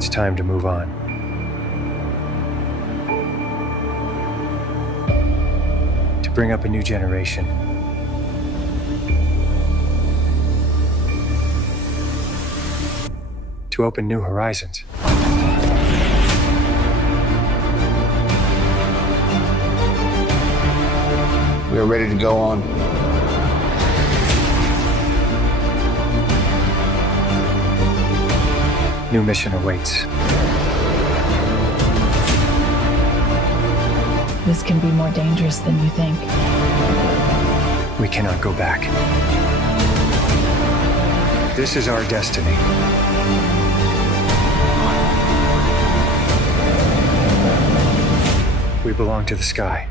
It's time to move on. To bring up a new generation. To open new horizons. We are ready to go on. New mission awaits. This can be more dangerous than you think. We cannot go back. This is our destiny. We belong to the sky.